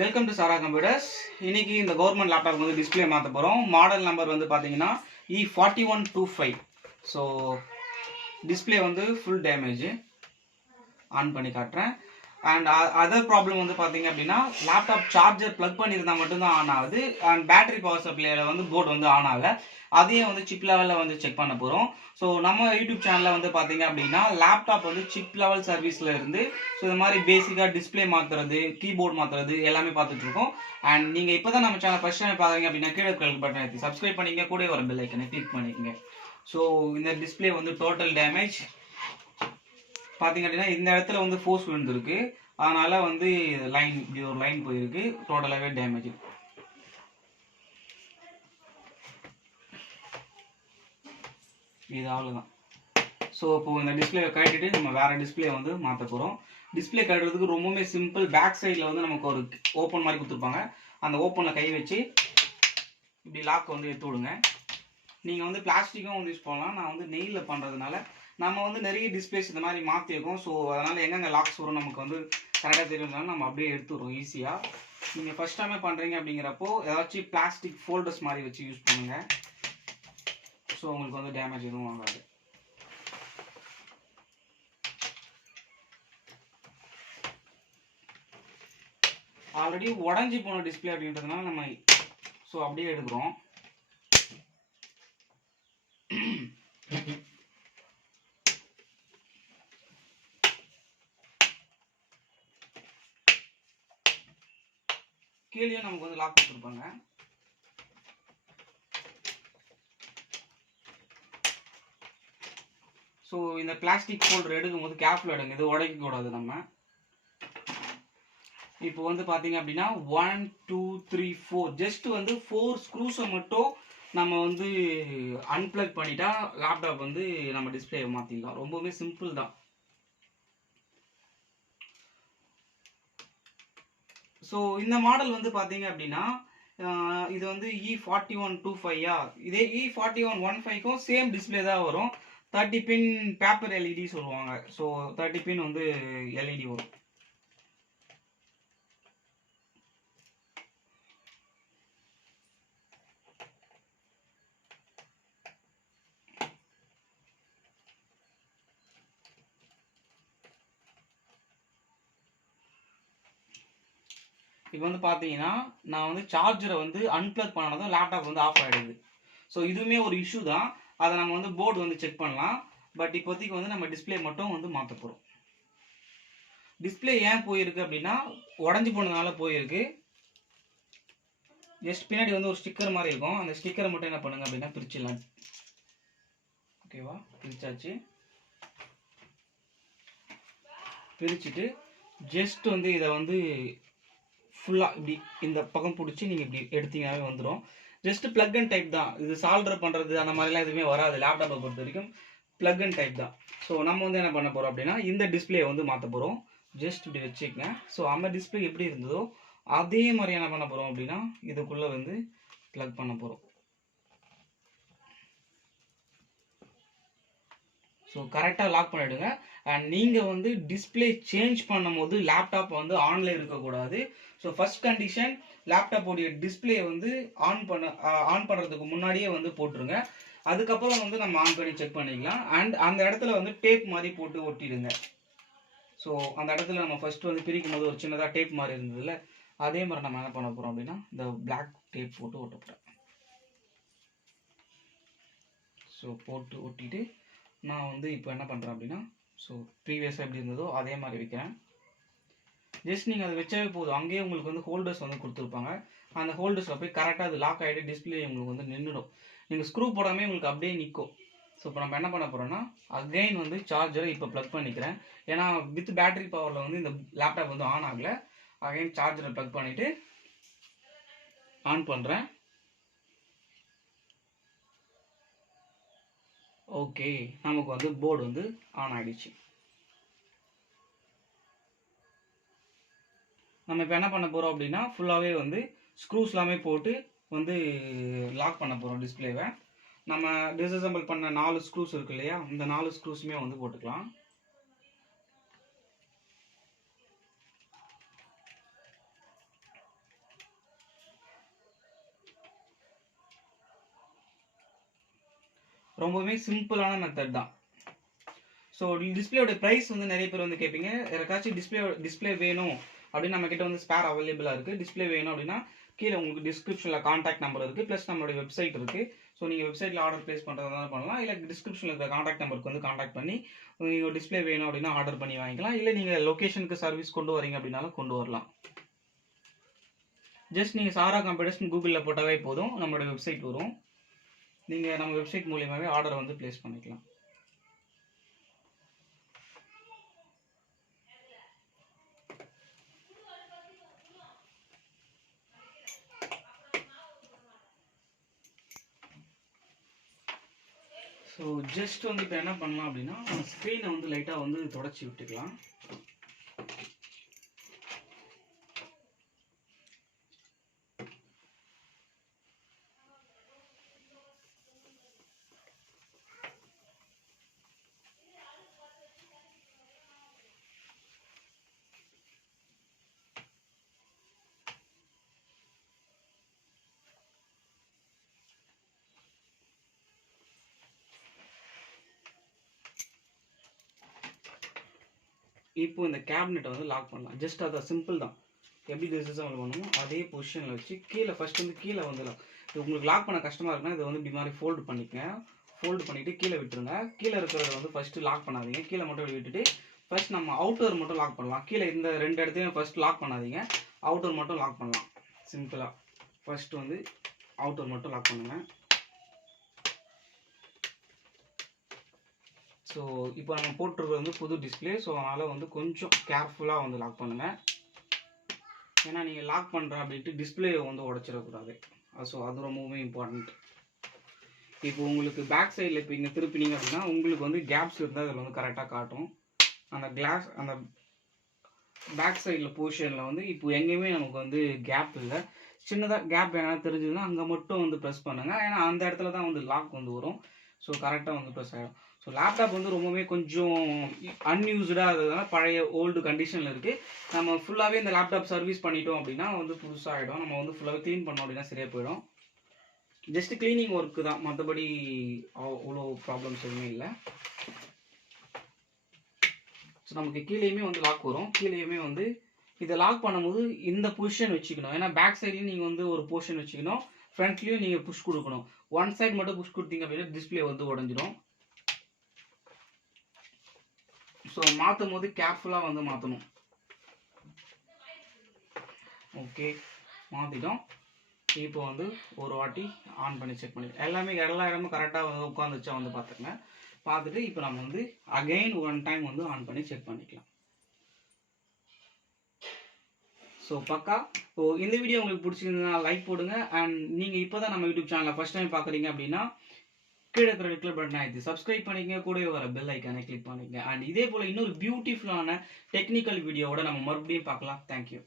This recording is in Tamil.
Welcome to Sarah computers. இன்னைக்கு இந்த கவர்மெண்ட் லேப்டாப் வந்து டிஸ்பிளே மாற்ற போகிறோம். மாடல் நம்பர் வந்து பார்த்தீங்கன்னா e41-25. ஸோ டிஸ்பிளே வந்து ஃபுல் டேமேஜ். ஆன் பண்ணி காட்டுறேன். அண்ட் அதர் ப்ராப்ளம் வந்து பார்த்தீங்க அப்படின்னா லேப்டாப் சார்ஜர் ப்ளக் பண்ணியிருந்தால் மட்டும்தான் ஆன் ஆகுது. அண்ட் பேட்டரி பவர் சப்ளையில் வந்து போர்டு வந்து ஆன் ஆகலை. அதையும் வந்து சிப் லெவலில் வந்து செக் பண்ண போகிறோம். ஸோ நம்ம யூடியூப் சேனலில் வந்து பார்த்தீங்க அப்படின்னா லேப்டாப் வந்து சிப் லெவல் சர்வீஸில் இருந்து ஸோ இந்த மாதிரி பேசிக்காக டிஸ்பிளே மாற்றுறது, கீபோர்டு மாற்றுறது எல்லாமே பார்த்துட்ருக்கோம். அண்ட் நீங்கள் இப்போ தான் நம்ம சேனல் ஃபஸ்ட் டைம் பார்க்குறீங்க அப்படின்னா கீழே பட்டன் எடுத்து சப்ஸ்கிரைப் பண்ணிங்க, கூட வர பெல் ஐக்கனை கிளிக் பண்ணிக்கங்க. ஸோ இந்த டிஸ்பிளே வந்து டோட்டல் டேமேஜ் பார்த்தீங்க அப்படின்னா இந்த இடத்துல வந்து ஃபோர்ஸ் விழுந்திருக்கு. அதனால வந்து லைன் இப்படி ஒரு லைன் போயிருக்கு. டோட்டலாகவே டேமேஜ். இது அவ்வளோதான். ஸோ இப்போ இந்த டிஸ்பிளே கட்டிட்டு நம்ம வேற டிஸ்பிளே வந்து மாற்ற போகிறோம். டிஸ்பிளே கட்டுறதுக்கு ரொம்பவுமே சிம்பிள். பேக் சைடில் வந்து நமக்கு ஒரு ஓப்பன் மாதிரி கொடுத்துருப்பாங்க. அந்த ஓப்பனில் கை வச்சு இப்படி லாக் வந்து எடுத்து விடுங்க. நீங்கள் வந்து பிளாஸ்டிக்கும் வந்து யூஸ் பண்ணலாம். நான் வந்து நெயிலில் பண்ணுறதுனால நம்ம வந்து நிறைய டிஸ்பிளேஸ் இந்த மாதிரி மாற்றிருக்கோம். ஸோ அதனால் எங்கெங்கே லாக்ஸ் வரும் நமக்கு வந்து கரெக்டாக தெரியும்னால நம்ம அப்படியே எடுத்துடுறோம் ஈஸியாக. நீங்கள் ஃபஸ்ட் டைமே பண்ணுறீங்க அப்படிங்கிறப்போ ஏதாச்சும் பிளாஸ்டிக் ஃபோல்டர்ஸ் மாதிரி வச்சு யூஸ் பண்ணுங்கள். ஸோ உங்களுக்கு வந்து டேமேஜ் எதுவும் ஆகாது. ஆல்ரெடி உடஞ்சி போன டிஸ்பிளே அப்படின்றதுனால நம்ம ஸோ அப்படியே எடுக்கிறோம். கீழே நமக்கு வந்து லாக் கொடுத்துருப்பாங்க. ஸோ இந்த பிளாஸ்டிக் ஃபோல்டர் எடுக்கும் போது கேர்ஃபுல் எடுங்க, இது உடைக்க கூடாது. நம்ம இப்போ வந்து பார்த்தீங்க அப்படின்னா 1 2 3 4 ஜஸ்ட் வந்து 4 ஸ்க்ரூஸை மட்டும் நம்ம வந்து அன்பிளக் பண்ணிட்டா லேப்டாப் வந்து நம்ம டிஸ்பிளே மாற்றிடலாம். ரொம்பவே சிம்பிள் தான். ஸோ இந்த மாடல் வந்து பார்த்தீங்க அப்படின்னா இது வந்து e41-25 இதே e41-15க்கும் சேம் டிஸ்பிளே தான் வரும். 30 பின் பேப்பர் எல்இடி சொல்லுவாங்க. ஸோ 30 பின் வந்து எல்இடி வரும். இப்போ வந்து பார்த்தீங்கன்னா நான் வந்து சார்ஜரை வந்து அன்பிளக் பண்ணதும் லேப்டாப் வந்து ஆஃப் ஆகிடுது. ஸோ இதுவுமே ஒரு இஷ்யூ தான். அதை நம்ம வந்து போர்டு வந்து செக் பண்ணலாம். பட் இப்போதைக்கு வந்து நம்ம டிஸ்பிளே மட்டும் வந்து மாற்ற போகிறோம். டிஸ்பிளே ஏன் போயிருக்கு அப்படின்னா உடஞ்சி போனதுனால போயிருக்கு. ஜஸ்ட் பின்னாடி வந்து ஒரு ஸ்டிக்கர் மாதிரி இருக்கும். அந்த ஸ்டிக்கரை மட்டும் என்ன பண்ணுங்க அப்படின்னா பிரிச்சிடலாம். ஓகேவா, பிரிச்சாச்சு. பிரிச்சுட்டு ஜஸ்ட் வந்து இதை வந்து ஃபுல்லாக இப்படி இந்த பக்கம் பிடிச்சி நீங்கள் இப்படி எடுத்தீங்கன்னாவே வந்துடும். ஜஸ்ட் பிளக் அண்ட் டைப் தான். இது சால்டர் பண்ணுறது அந்த மாதிரிலாம் எதுவுமே வராது. லேப்டாப்பை பொறுத்த வரைக்கும் பிளக் அண்ட் டைப் தான். ஸோ நம்ம வந்து என்ன பண்ண போகிறோம் அப்படின்னா இந்த டிஸ்பிளே வந்து மாற்ற போகிறோம். ஜஸ்ட் இப்படி வச்சுக்கங்க. ஸோ அந்த டிஸ்பிளே எப்படி இருந்ததோ அதே மாதிரி என்ன பண்ண போகிறோம் அப்படின்னா இதுக்குள்ளே வந்து பிளக் பண்ண போகிறோம். ஸோ கரெக்டாக லாக் பண்ணிவிடுங்க. அண்ட் நீங்கள் வந்து டிஸ்பிளே சேஞ்ச் பண்ணும் போது லேப்டாப் வந்து ஆன்லைன் இருக்கக்கூடாது. ஸோ ஃபர்ஸ்ட் கண்டிஷன் லேப்டாப்போடைய டிஸ்பிளே வந்து ஆன் பண்ணுறதுக்கு முன்னாடியே வந்து போட்டுருங்க. அதுக்கப்புறம் வந்து நம்ம ஆன் பண்ணி செக் பண்ணிக்கலாம். அண்ட் அந்த இடத்துல வந்து டேப் மாதிரி போட்டு ஒட்டிடுங்க. ஸோ அந்த இடத்துல நம்ம ஃபர்ஸ்ட் வந்து பிரிக்கும் போது ஒரு சின்னதாக டேப் மாதிரி இருந்ததுல அதே மாதிரி நம்ம என்ன பண்ண போகிறோம் அப்படின்னா இந்த பிளாக் டேப் போட்டு ஒட்ட போகிறோம். ஸோ போட்டு ஒட்டிட்டு நான் வந்து இப்போ என்ன பண்ணுறேன் அப்படின்னா ஸோ ப்ரீவியஸாக எப்படி இருந்ததோ அதே மாதிரி வைக்கிறேன். ஜஸ்ட் நீங்கள் அதை வச்சாவே போதும். அங்கேயே உங்களுக்கு வந்து ஹோல்டர்ஸ் வந்து கொடுத்துருப்பாங்க. அந்த ஹோல்டர்ஸில் போய் கரெக்டாக அது லாக் ஆகிட்டு டிஸ்பிளே உங்களுக்கு வந்து நின்றுடும். நீங்கள் ஸ்க்ரூ போடாமல் உங்களுக்கு அப்படியே நிற்கும். ஸோ இப்போ நம்ம என்ன பண்ண போகிறோம்னா அகைன் வந்து சார்ஜரை இப்போ ப்ளக் பண்ணிக்கிறேன். ஏன்னா வித் பேட்டரி பவரில் வந்து இந்த லேப்டாப் வந்து ஆன் ஆகலை. அகைன் சார்ஜரை ப்ளக் பண்ணிவிட்டு ஆன் பண்ணுறேன். ஓகே, நமக்கு வந்து போர்டு வந்து ஆன் ஆகிடுச்சு. நம்ம இப்போ என்ன பண்ண போகிறோம் அப்படின்னா ஃபுல்லாகவே வந்து ஸ்க்ரூஸ் எல்லாமே போட்டு வந்து லாக் பண்ண போகிறோம் டிஸ்பிளேவை. நம்ம டிஸ்அசம்பிள் பண்ண 4 ஸ்க்ரூஸ் இருக்கு இல்லையா, இந்த 4 ஸ்க்ரூஸுமே வந்து போட்டுக்கலாம். ரொம்பவே சிம்பிளான மெத்தட் தான். ஸோ டிஸ்பிளேயோட ப்ரைஸ் வந்து நிறைய பேர் வந்து கேட்பீங்க, யாருக்காச்சும் டிஸ்பிளே வேணும் அப்படின்னு நம்ம கிட்ட வந்து ஸ்பேர் அவைலபிளாக இருக்குது. டிஸ்பிளே வேணும் அப்படின்னா கீழே உங்களுக்கு டிஸ்கிரிப்ஷனில் காண்டாக்ட் நம்பர் இருக்குது, ப்ளஸ் நம்மளுடைய வெப்சைட் இருக்குது. ஸோ நீங்கள் வெப்சைட்டில் ஆர்டர் ப்ளேஸ் பண்ணுறதுனால பண்ணலாம், இல்லை டிஸ்கிரிப்ஷனில் இருக்கிற காண்டாக்ட் நம்பருக்கு வந்து காண்டாக்ட் பண்ணி நீங்கள் டிஸ்பிளே வேணும் அப்படின்னா ஆர்டர் பண்ணி வாங்கிக்கலாம். இல்லை நீங்கள் லொக்கேஷனுக்கு சர்வீஸ் கொண்டு வரீங்க அப்படின்னாலும் கொண்டு வரலாம். ஜஸ்ட் நீங்கள் சாரா கம்ப்யூட்டர்ஸ்னு கூகுளில் போட்டாவே போதும், நம்மளோட வெப்சைட் வரும். நீங்கள் நம்ம வெப்சைட் மூலியமாகவே ஆர்டர் வந்து ப்ளேஸ் பண்ணிக்கலாம். ஸோ ஜஸ்ட் வந்து இப்போ என்ன பண்ணலாம் அப்படின்னா ஸ்க்ரீனை வந்து லைட்டாக வந்து தொடச்சி விட்டுக்கலாம். இப்போ இந்த கேபினெட்டை வந்து லாக் பண்ணலாம். ஜஸ்ட் அதை சிம்பிள் தான், எப்படி டிஸ்அசம்பிள் பண்ணுமோ அதே பொசிஷனில் வச்சு கீழே ஃபர்ஸ்ட் வந்து கீழே வந்துடலாம். உங்களுக்கு லாக் பண்ண கஷ்டமாக இருக்குன்னா இதை வந்து இப்படி மாதிரி ஃபோல்டு பண்ணிக்கங்க. ஃபோல்டு பண்ணிவிட்டு கீழே விட்டுருங்க. கீழே இருக்கிறத வந்து ஃபஸ்ட்டு லாக் பண்ணாதீங்க, கீழே மட்டும் விட்டுட்டு ஃபர்ஸ்ட் நம்ம அவுட்டர் மட்டும் லாக் பண்ணலாம். கீழே இந்த 2 இடத்தையும் ஃபர்ஸ்ட் லாக் பண்ணாதீங்க, அவுட்டர் மட்டும் லாக் பண்ணலாம். சிம்பிளாக ஃபர்ஸ்ட் வந்து அவுட்டர் மட்டும் லாக் பண்ணுங்கள். ஸோ இப்போ நம்ம போட்டிருக்கிறது வந்து புது டிஸ்பிளே, ஸோ அதனால் வந்து கொஞ்சம் கேர்ஃபுல்லாக வந்து லாக் பண்ணுங்கள். ஏன்னா நீங்கள் லாக் பண்ணுறேன் அப்படின்ட்டு டிஸ்பிளே வந்து உடச்சிடக்கூடாது. ஸோ அது ரொம்பவுமே இம்பார்ட்டண்ட். இப்போ உங்களுக்கு பேக் சைடில் இப்போ இங்கே திருப்பினீங்க அப்படின்னா உங்களுக்கு வந்து கேப்ஸ் இருந்தால் அதில் வந்து கரெக்டாக காட்டும். அந்த கிளாஸ் அந்த பேக் சைடில் பொசிஷனில் வந்து இப்போ எங்கேயுமே நமக்கு வந்து கேப் இல்லை. சின்னதாக கேப் எங்கன்னா தெரிஞ்சதுன்னா அங்கே மட்டும் வந்து ப்ரெஸ் பண்ணுங்கள், ஏன்னா அந்த இடத்துல தான் வந்து லாக் வந்து வரும். ஸோ கரெக்டாக வந்து ப்ரெஸ் ஆகிடும். ஸோ லேப்டாப் வந்து ரொம்பவே கொஞ்சம் அன்யூஸ்டாக இருந்ததுனால பழைய ஓல்டு கண்டிஷனில் இருக்குது. நம்ம ஃபுல்லாகவே இந்த லேப்டாப் சர்வீஸ் பண்ணிட்டோம் அப்படின்னா வந்து புதுசாக ஆகிடும். நம்ம வந்து ஃபுல்லாகவே க்ளீன் பண்ணோம் அப்படின்னா சரியாக போயிடும். ஜஸ்ட் க்ளீனிங் ஒர்க்கு தான், மற்றபடி அவ்வளோ ப்ராப்ளம்ஸ் எதுவுமே இல்லை. ஸோ நமக்கு கீழேயுமே வந்து லாக் வரும். கீழேயுமே வந்து இதை லாக் பண்ணும்போது இந்த பொசிஷன் வச்சுக்கணும். ஏன்னா பேக் சைட்லேயும் நீங்கள் வந்து ஒரு பொசிஷன் வச்சுக்கணும், ஃப்ரண்ட்லேயும் நீங்கள் புஷ் கொடுக்கணும். ஒன் சைட் மட்டும் புஷ் கொடுத்தீங்க அப்படின்னா டிஸ்பிளே வந்து உடஞ்சிடும். ஸோ மாற்றும் போது கேர்ஃபுல்லாக வந்து மாற்றணும். ஓகே, மாற்றிட்டோம். இப்போ வந்து ஒரு வாட்டி ஆன் பண்ணி செக் பண்ணி எல்லா இடமும் கரெக்டாக வந்து உட்காந்துச்சா வந்து பார்த்துக்கங்க. பார்த்துட்டு இப்போ நம்ம வந்து அகைன் ஒன் டைம் வந்து ஆன் பண்ணி செக் பண்ணிக்கலாம். ஸோ பக்கா. ஸோ இந்த வீடியோ உங்களுக்கு பிடிச்சிருந்ததுன்னா லைக் போடுங்க. அண்ட் நீங்கள் இப்போ தான் நம்ம யூடியூப் சேனலை ஃபஸ்ட் டைம் பார்க்குறீங்க அப்படின்னா கீழே இருக்கிற ரெட் கலர் பட்டனை அழுத்தி சப்ஸ்கிரைப் பண்ணிக்கங்க, கூடவே வர பெல் ஐக்கானை கிளிக் பண்ணிக்கங்க. அண்ட் இதே போல் இன்னொரு பியூட்டிஃபுல்லான டெக்னிக்கல் வீடியோவோட நம்ம மறுபடியும் பார்க்கலாம். தேங்க்யூ.